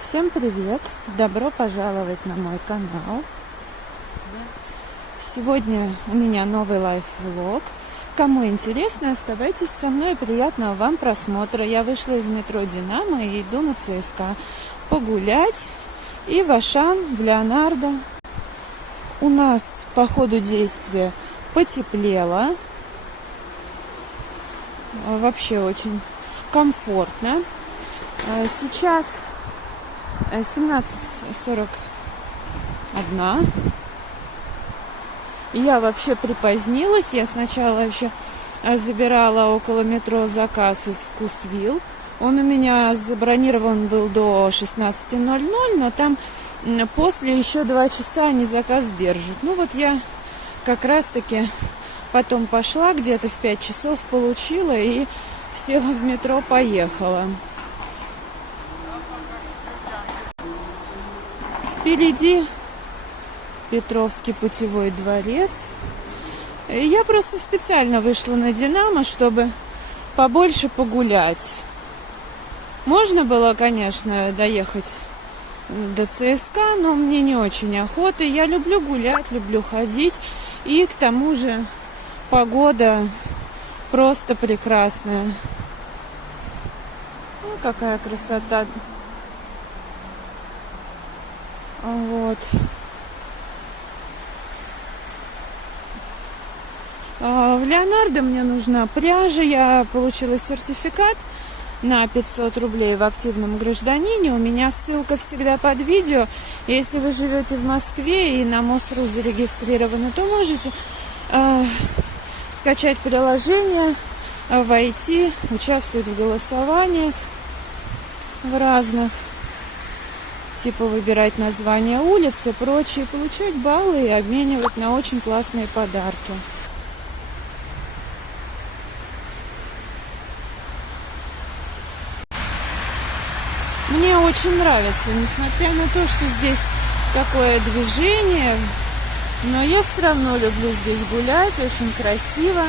Всем привет! Добро пожаловать на мой канал. Сегодня у меня новый лайф-влог. Кому интересно, оставайтесь со мной. Приятного вам просмотра. Я вышла из метро «Динамо» и иду на ЦСКА погулять. И в Ашан, в Леонардо. У нас по ходу действия потеплело. Вообще очень комфортно. Сейчас 17:41. Я вообще припозднилась. Я сначала еще забирала около метро заказ из Вкусвилл. Он у меня забронирован был до 16:00, но там после еще 2 часа они заказ держат. Ну вот я как раз-таки потом пошла, где-то в 5 часов получила и села в метро, поехала. Впереди Петровский путевой дворец. Я просто специально вышла на «Динамо», чтобы побольше погулять. Можно было, конечно, доехать до ЦСКА, но мне не очень охота. Я люблю гулять, люблю ходить. И к тому же погода просто прекрасная. Ну, какая красота. Вот. В Леонардо мне нужна пряжа. Я получила сертификат на 500 рублей в активном гражданине. У меня ссылка всегда под видео. Если вы живете в Москве и на МОСРУ зарегистрированы, то можете скачать приложение, войти, участвовать в голосованиях в разных. Типа выбирать название улиц и прочее, получать баллы и обменивать на очень классные подарки. Мне очень нравится, несмотря на то, что здесь такое движение, но я все равно люблю здесь гулять, очень красиво.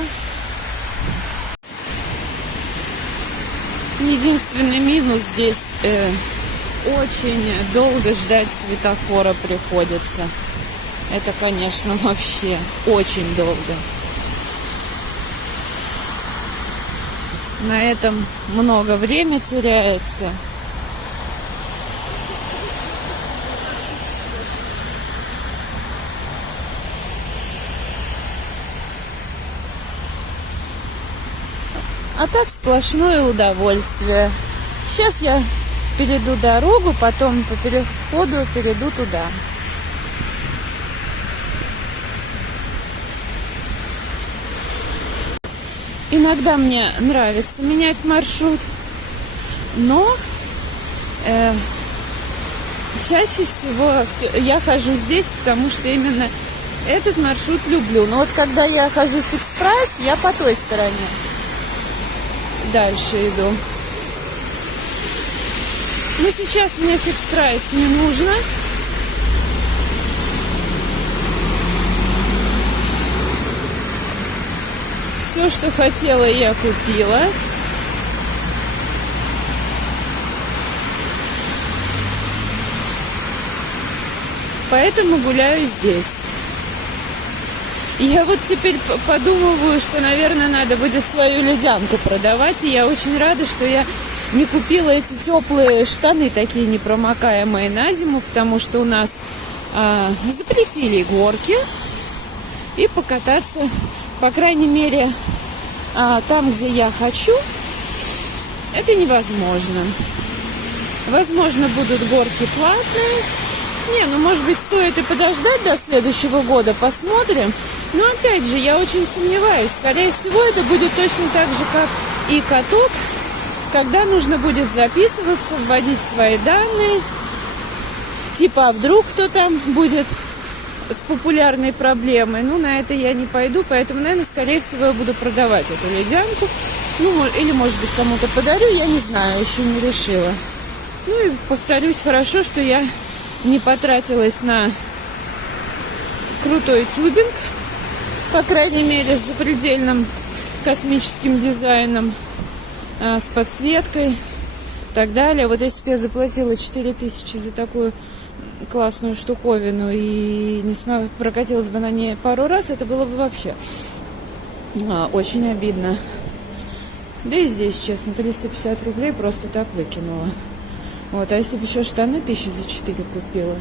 Единственный минус здесь очень долго ждать светофора приходится. Это, конечно, вообще очень долго. На этом много времени теряется. А так сплошное удовольствие. Сейчас я перейду дорогу, потом по переходу перейду туда. Иногда мне нравится менять маршрут, но чаще всего я хожу здесь, потому что именно этот маршрут люблю. Но вот когда я хожу в фикс-прайс, я по той стороне дальше иду. Но сейчас мне фикс-прайс не нужно. Все, что хотела, я купила. Поэтому гуляю здесь. Я вот теперь подумываю, что, наверное, надо будет свою ледянку продавать. И я очень рада, что я не купила эти теплые штаны, такие непромокаемые на зиму, потому что у нас запретили горки. И покататься, по крайней мере, там, где я хочу, это невозможно. Возможно, будут горки платные. Может быть, стоит и подождать до следующего года, посмотрим. Но, опять же, я очень сомневаюсь. Скорее всего, это будет точно так же, как и каток, когда нужно будет записываться, вводить свои данные. Типа, а вдруг кто там будет с популярной проблемой. На это я не пойду, поэтому, наверное, скорее всего, я буду продавать эту ледянку. Или, может быть, кому-то подарю, я не знаю, еще не решила. И повторюсь, хорошо, что я не потратилась на крутой тюбинг, по крайней мере, с запредельным космическим дизайном, с подсветкой. так далее. Вот если бы я заплатила 4000 за такую классную штуковину и не прокатилась бы на ней пару раз, это было бы вообще очень обидно. Да и здесь, честно, 350 рублей просто так выкинула. Вот, а если бы еще штаны 1000 за 4 купила?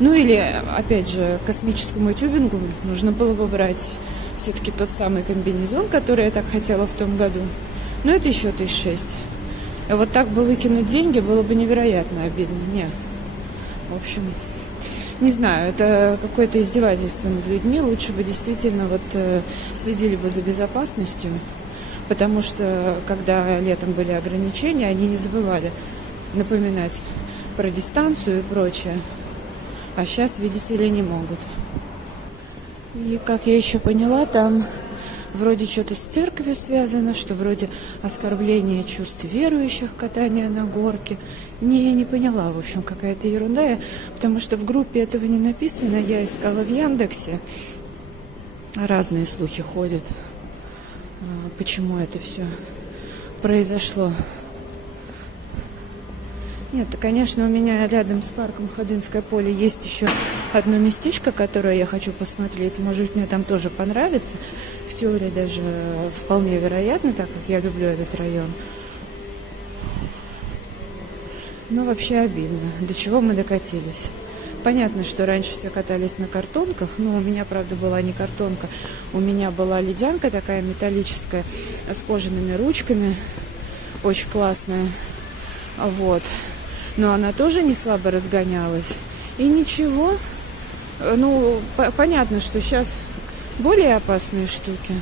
Ну или, опять же, космическому тюбингу нужно было бы брать все-таки тот самый комбинезон, который я так хотела в том году. Но это еще 1006. И вот так бы выкинуть деньги было бы невероятно обидно. Не. В общем, не знаю, это какое-то издевательство над людьми. Лучше бы действительно вот следили бы за безопасностью. Потому что, когда летом были ограничения, они не забывали напоминать про дистанцию и прочее. А сейчас, видите ли, не могут. И, как я еще поняла, там вроде что-то с церковью связано, что вроде оскорбление чувств верующих, катание на горке. Я не поняла, в общем, какая-то ерунда. Потому что в группе этого не написано. Я искала в Яндексе. Разные слухи ходят. Почему это все произошло. Нет, конечно, у меня рядом с парком Ходынское поле есть еще одно местечко, которое я хочу посмотреть. Может быть, мне там тоже понравится. В теории даже вполне вероятно, так как я люблю этот район. Но вообще обидно. До чего мы докатились. Понятно, что раньше все катались на картонках, но у меня, правда, была не картонка. У меня была ледянка такая металлическая с кожаными ручками. Очень классная. Вот. Но она тоже не слабо разгонялась. И ничего. Ну, понятно, что сейчас более опасные штуки.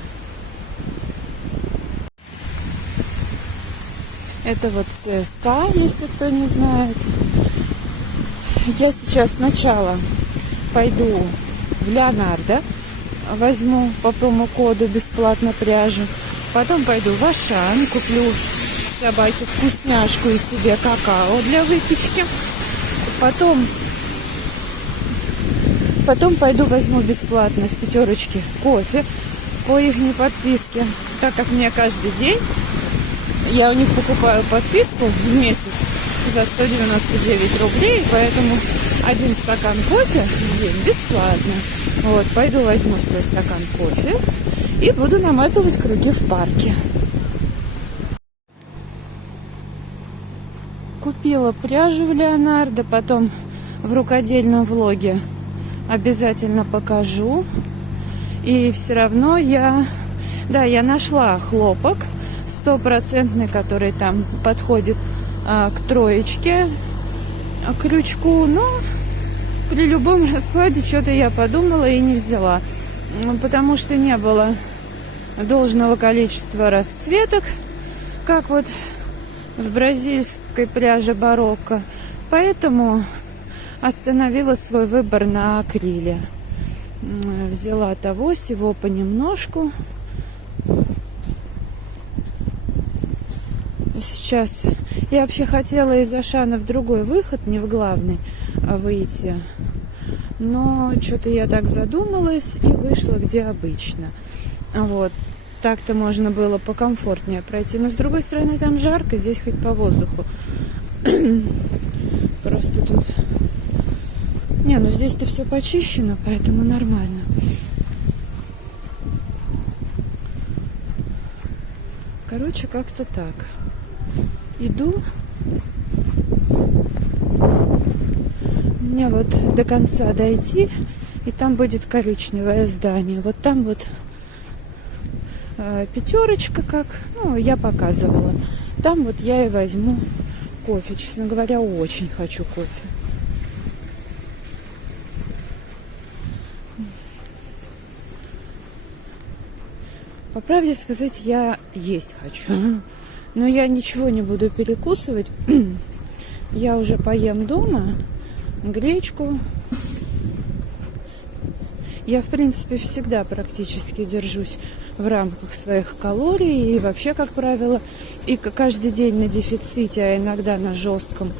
Это вот ЦСКА, если кто не знает. Я сейчас сначала пойду в Леонардо, возьму по промокоду бесплатно пряжу. Потом пойду в Ашан, куплю собаке вкусняшку и себе какао для выпечки. Потом пойду возьму бесплатно в пятерочке кофе по их подписке, так как мне каждый день, я у них покупаю подписку в месяц за 199 рублей, поэтому один стакан кофе в день бесплатно. Вот, пойду возьму свой стакан кофе и буду наматывать круги в парке. Купила пряжу в Леонардо, потом в рукодельном влоге обязательно покажу. И все равно я нашла хлопок 100%, который там подходит к троечке, к крючку, но при любом раскладе что-то я подумала и не взяла, потому что не было должного количества расцветок, как вот в бразильской пряже барокко, поэтому остановила свой выбор на акриле. Взяла того сего понемножку. Сейчас я вообще хотела из Ашана в другой выход, не в главный, выйти. Но что-то я так задумалась и вышла где обычно. Вот. Так-то можно было покомфортнее пройти. Но с другой стороны там жарко, здесь хоть по воздуху. Просто тут... Не, ну здесь-то все почищено, поэтому нормально. Короче, как-то так. Иду. Мне вот до конца дойти, и там будет коричневое здание. Вот там вот пятерочка, как, ну, я показывала. Там вот я и возьму кофе. Честно говоря, очень хочу кофе. По правде сказать, я есть хочу. Но я ничего не буду перекусывать. Я уже поем дома. Гречку. Я, в принципе, всегда практически держусь в рамках своих калорий. И вообще, как правило, и каждый день на дефиците, а иногда на жестком.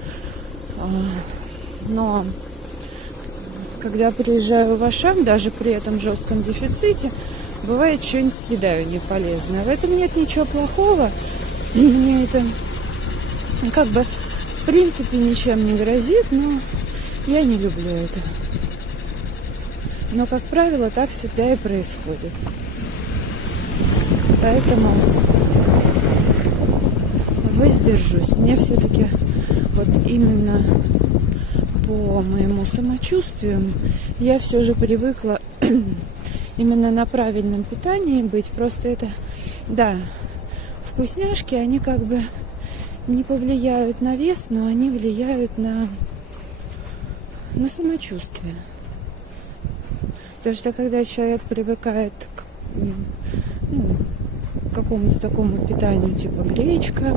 Но когда приезжаю в Ашан, даже при этом жестком дефиците, бывает, что-нибудь съедаю неполезное. В этом нет ничего плохого. Мне это как бы в принципе ничем не грозит, но я не люблю это. Но, как правило, так всегда и происходит. Поэтому воздержусь. Мне все-таки вот именно по моему самочувствию я все же привыкла именно на правильном питании быть. Просто это, да, вкусняшки, они как бы не повлияют на вес, но они влияют на самочувствие. Потому что когда человек привыкает к какому-то такому питанию, типа гречка,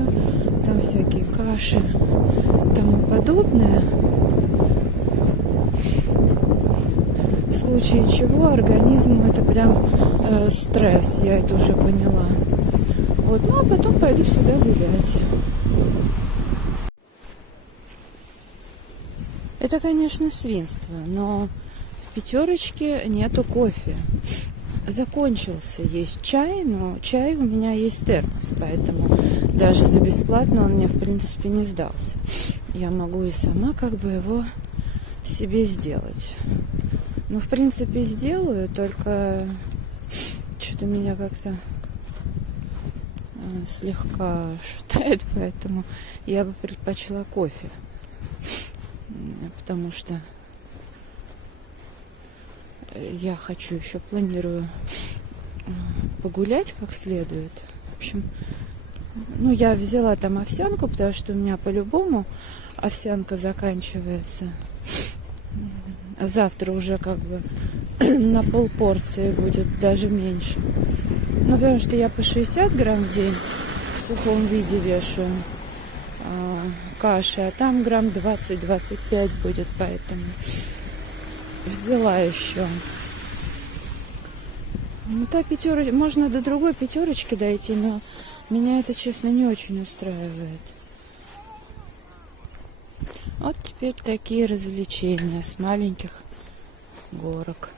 там всякие каши, тому подобное, в случае чего организму это прям стресс, я это уже поняла. Вот, ну а потом пойду сюда гулять. Это, конечно, свинство, но в пятерочке нету кофе. Закончился. Есть чай, но чай у меня есть термос, поэтому даже за бесплатно он мне, в принципе, не сдался. Я могу и сама как бы его себе сделать. Ну, в принципе, сделаю, только что-то меня как-то слегка шатает, поэтому я бы предпочла кофе. Потому что я хочу еще, планирую погулять как следует. В общем, ну, я взяла там овсянку, потому что у меня по-любому овсянка заканчивается. Завтра уже как бы на полпорции будет, даже меньше. Ну, потому что я по 60 грамм в день в сухом виде вешаю каши, а там грамм 20-25 будет, поэтому взяла еще. Ну, та пятерочка, можно до другой пятерочки дойти, но меня это, честно, не очень устраивает. Вот теперь такие развлечения с маленьких горок.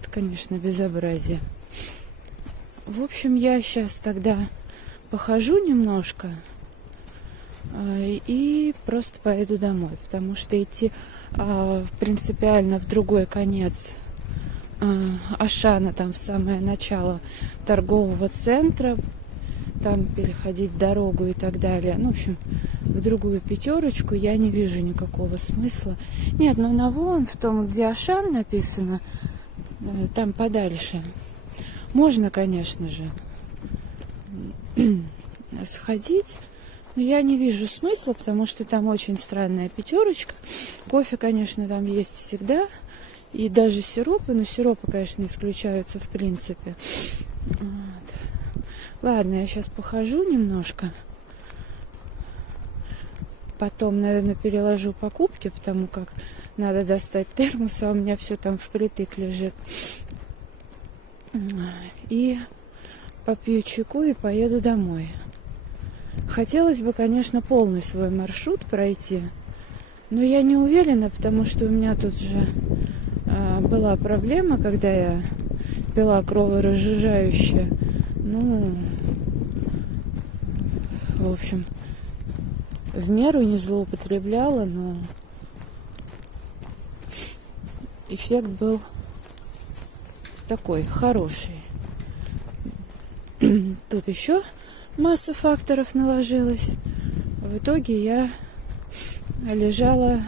Это, конечно, безобразие. В общем, я сейчас тогда похожу немножко и просто поеду домой, потому что идти принципиально в другой конец Ашана, там в самое начало торгового центра, там переходить дорогу и так далее. Ну, в общем, в другую пятерочку я не вижу никакого смысла. Нет, но на вон, в том, где Ашан написано, там подальше, можно, конечно же, сходить, но я не вижу смысла, потому что там очень странная пятерочка. Кофе, конечно, там есть всегда, и даже сиропы, но сиропы, конечно, исключаются в принципе. Вот. Ладно, я сейчас похожу немножко. Потом, наверное, переложу покупки, потому как надо достать термос, а у меня все там впритык лежит. И попью чайку и поеду домой. Хотелось бы, конечно, полный свой маршрут пройти, но я не уверена, потому что у меня тут же была проблема, когда я пила кроворазжижающее. Ну, в общем, в меру не злоупотребляла, но эффект был такой хороший. Тут еще масса факторов наложилась. В итоге я лежала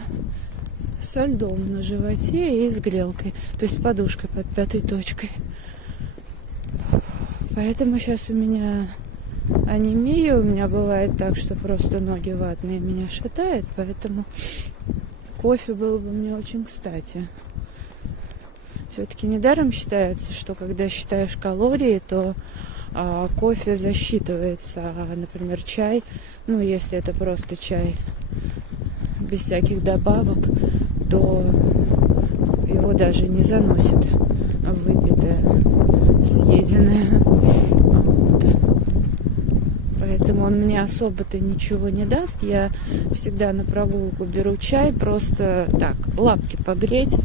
со льдом на животе и с грелкой, то есть с подушкой под 5 точкой. Поэтому сейчас у меня анемия, у меня бывает так, что просто ноги ватные, меня шатает, поэтому кофе было бы мне очень кстати. Все-таки недаром считается, что когда считаешь калории, то кофе засчитывается, а, например, чай, ну, если это просто чай без всяких добавок, то его даже не заносит в выпитое, съеденное. Вот. Поэтому он мне особо-то ничего не даст. Я всегда на прогулку беру чай, просто так, лапки погреть.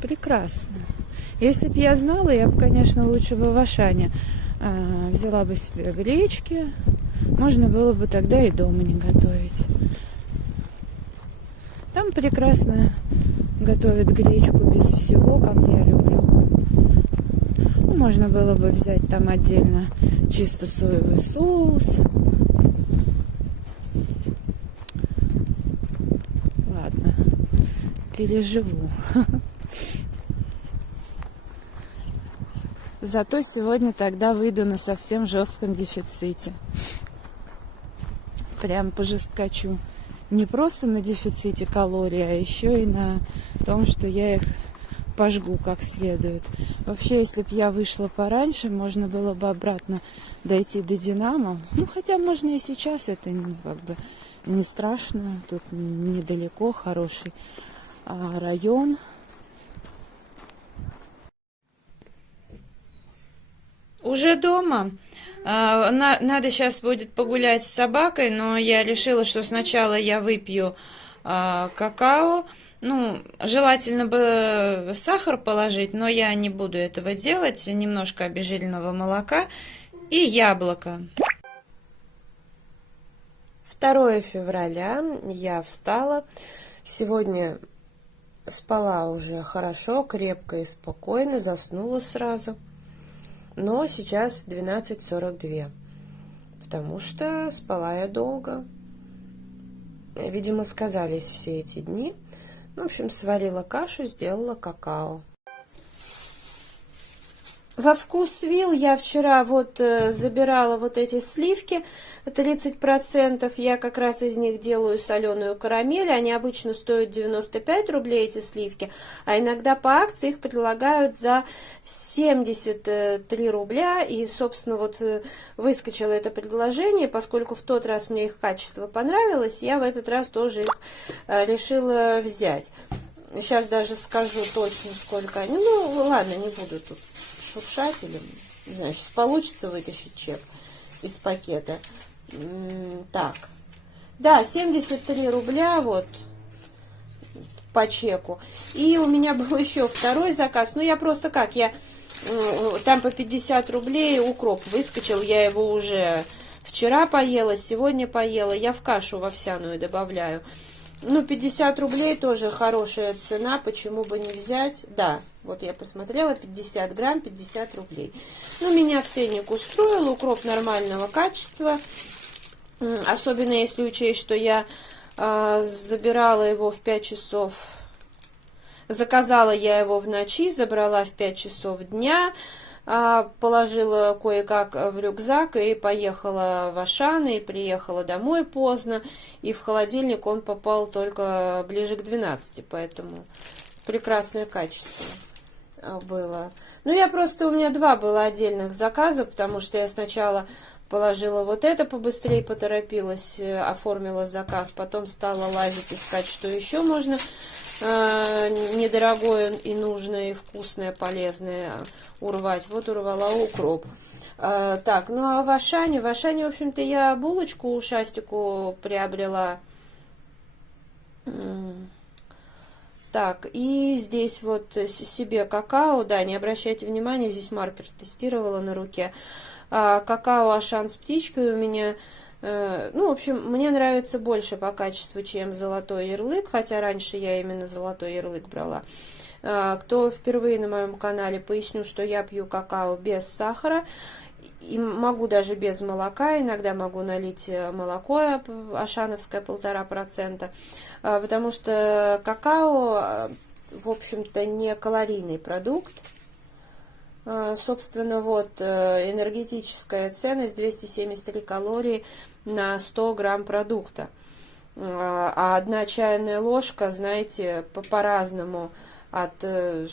Прекрасно. Если бы я знала, я бы, конечно, лучше бы в Ашане взяла бы себе гречки. Можно было бы тогда и дома не готовить. Там прекрасно готовят гречку без всего, как я люблю. Можно было бы взять там отдельно чисто соевый соус. Ладно, переживу. Зато сегодня тогда выйду на совсем жестком дефиците. Прям пожесткочу. Не просто на дефиците калорий, а еще и на том, что я их пожгу как следует. Вообще, если бы я вышла пораньше, можно было бы обратно дойти до Динамо. Ну, хотя можно и сейчас, это как бы не страшно. Тут недалеко, хороший район. Уже дома. Надо сейчас будет погулять с собакой, но я решила, что сначала я выпью какао. Ну, желательно бы сахар положить, но я не буду этого делать. Немножко обезжиренного молока и яблоко. 2 февраля я встала. Сегодня спала уже хорошо, крепко и спокойно, заснула сразу. Но сейчас 12:42, потому что спала я долго. Видимо, сказались все эти дни. В общем, сварила кашу, сделала какао. Во вкус вилл я вчера забирала вот эти сливки, 30%, я как раз из них делаю соленую карамель, они обычно стоят 95 рублей, эти сливки, а иногда по акции их предлагают за 73 рубля, и, собственно, выскочило это предложение, поскольку в тот раз мне их качество понравилось, я в этот раз тоже их решила взять. Сейчас даже скажу точно, сколько они, ну, ладно, не буду тут шуршать, или, не знаю, сейчас получится вытащить чек из пакета. Так, да, 73 рубля по чеку. И у меня был еще второй заказ, ну, я просто там по 50 рублей укроп выскочил, я его уже вчера поела, сегодня поела, я в кашу в овсяную добавляю. Ну, 50 рублей тоже хорошая цена, почему бы не взять? Да, вот я посмотрела, 50 грамм, 50 рублей. Ну, меня ценник устроил, укроп нормального качества. Особенно если учесть, что я забирала его в 5 часов. Заказала я его в ночи, забрала в 5 часов дня. Положила кое-как в рюкзак и поехала в Ашан, и приехала домой поздно, и в холодильник он попал только ближе к 12, поэтому прекрасное качество было. Ну, у меня 2 было отдельных заказа, потому что я сначала положила вот это побыстрее, поторопилась, оформила заказ, потом стала лазить, искать, что еще можно недорогое и нужное, и вкусное, полезное урвать. Вот урвала укроп. Так, ну а в Ашане, в общем-то, я булочку ушастику приобрела. Так, и здесь себе какао, да, не обращайте внимания, здесь маркер тестировала на руке. Какао Ашан с птичкой у меня. Ну, в общем, мне нравится больше по качеству, чем золотой ярлык, хотя раньше я именно золотой ярлык брала. Кто впервые на моем канале, поясню, что я пью какао без сахара, и могу даже без молока, иногда могу налить молоко ашановское 1,5%, потому что какао, в общем-то, не калорийный продукт. Собственно, энергетическая ценность 273 калории на 100 грамм продукта. А 1 чайная ложка, знаете, по-разному, от 2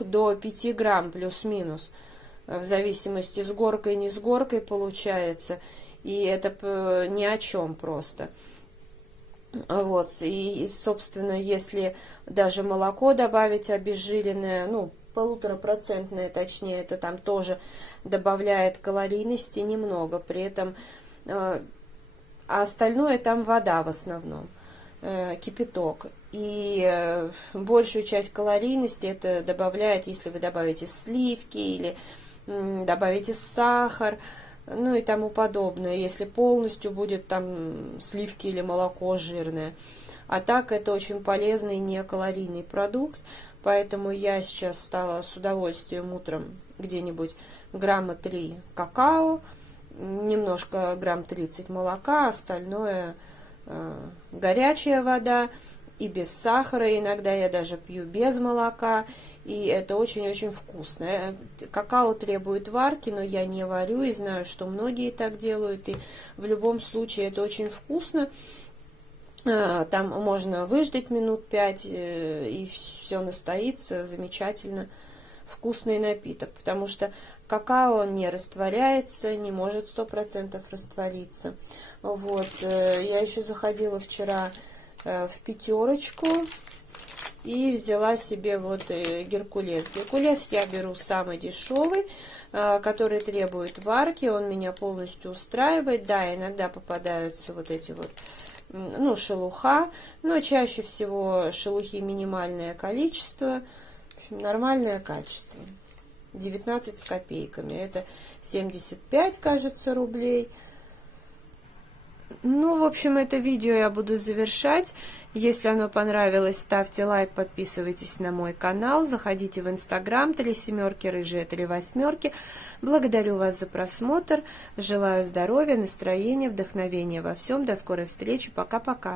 до 5 грамм плюс-минус, в зависимости с горкой, не с горкой получается. И это ни о чем просто. И, собственно, если даже молоко добавить обезжиренное, 1,5%, точнее, это там тоже добавляет калорийности немного, при этом, а остальное там вода в основном. кипяток. И большую часть калорийности это добавляет, если вы добавите сливки или добавите сахар, ну и тому подобное, если полностью будет там сливки или молоко жирное. А так это очень полезный некалорийный продукт, поэтому я сейчас стала с удовольствием утром где-нибудь грамма 3 какао, немножко грамм 30 молока, остальное горячая вода и без сахара. Иногда я даже пью без молока, и это очень-очень вкусно. Какао требует варки, но я не варю и знаю, что многие так делают, и в любом случае это очень вкусно. Там можно выждать минут 5, и все настоится. Замечательно вкусный напиток, потому что какао не растворяется, не может 100% раствориться. Вот. Я еще заходила вчера в пятерочку и взяла себе вот геркулес. Геркулес я беру самый дешевый, который требует варки, он меня полностью устраивает. Да, иногда попадаются вот эти вот, ну, шелуха, но чаще всего шелухи минимальное количество, в общем, нормальное качество. 19 с копейками, это 75, кажется, рублей. Ну, в общем, это видео я буду завершать. Если оно понравилось, ставьте лайк, подписывайтесь на мой канал, заходите в Инстаграм, 3 семерки, рыжие 3 восьмерки. Благодарю вас за просмотр, желаю здоровья, настроения, вдохновения во всем. До скорой встречи, пока-пока.